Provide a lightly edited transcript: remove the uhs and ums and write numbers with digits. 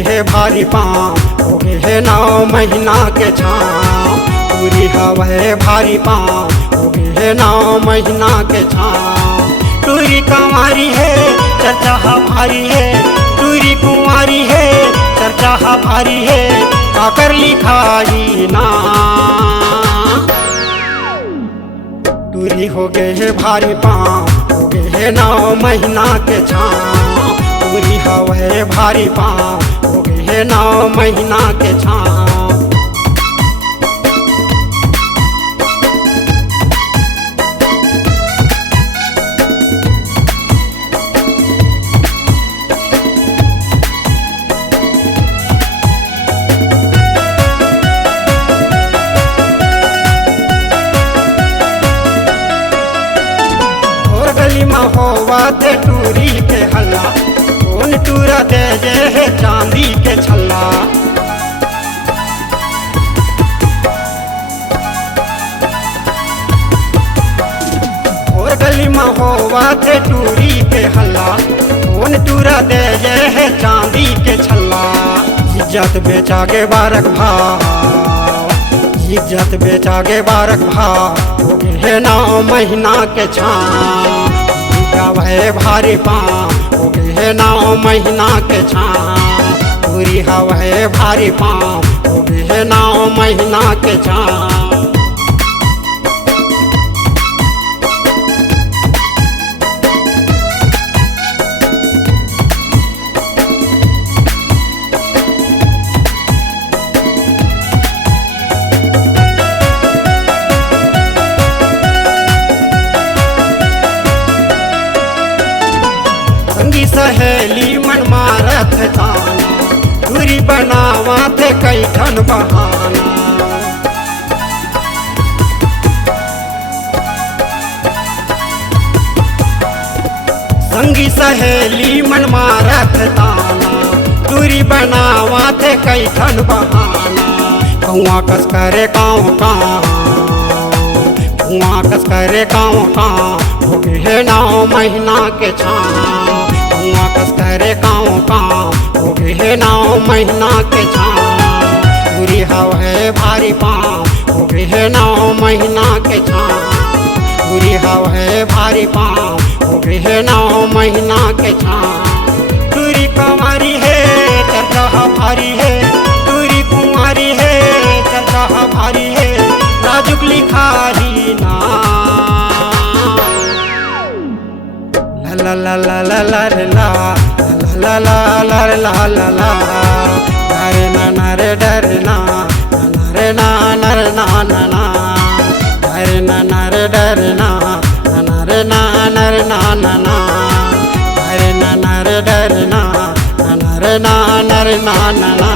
गए है भारी पाँव, हो गए है 9 महीना के छाँव। टूरी हवे भारी पाँव, हो गए है 9 महीना के छाँव। टूरी कंवारी है चर्चा भारी है, टूरी कुंवारी है चर्चा भारी है, आकर लिखाई ना। टूरी हो गए है भारी पाँव, हो गए है 9 महीना के छाँव। टूरी हवे भारी पाँव, हो गए है 9 महीना के छाँव। होवा ते टूरी के हल्ला, कौन टूरा दे जे है चांदी के छल्ला। और गली में होवा ते टूरी के हल्ला, कौन टूरा दे जे है चांदी के छल्ला। इज्जत बेचा के बारक भाव, इज्जत बेचा के बारक भाव, हो गए है 9 महीना के छाँव। हवे भारी पाँव, हो गए है 9 महीना के छाँव। टूरी हवे भारी पाँव, हो गए है 9 महीना के छाँव। संगी सहेली मन मारत ताना, दूरी बनावा थे कई ठन बहाना। संगी सहेली मन मारत ताना, दूरी बनावा थे कई ठन बहाना। कौआ कस करे गाँव गाँव, कौआ कस करे गाँव गाँव, हो गए है 9 महीना के छाँव। कौआ कस करे गाँव गाँव, हो गए है 9 महीना के छाँव। टूरी हवे भारी पाँव, हो गए है 9 महीना के छाँव। टूरी हवे भारी पाँव, हो गए है 9 महीना के छाँव। टूरी कंवारी है चर्चा भारी है, टूरी कुंवारी है चर्चा भारी है, नाजुक लिखारी ना। ला ला ला ला ला रे ला ला ला ला रे ला ला ला, रे ना ना रे डरे ना, ना रे ना ना रे ना ना ना, रे ना ना रे डरे ना, ना रे ना ना रे ना ना ना, रे ना ना रे डरे ना, ना रे ना ना रे ना ना ना।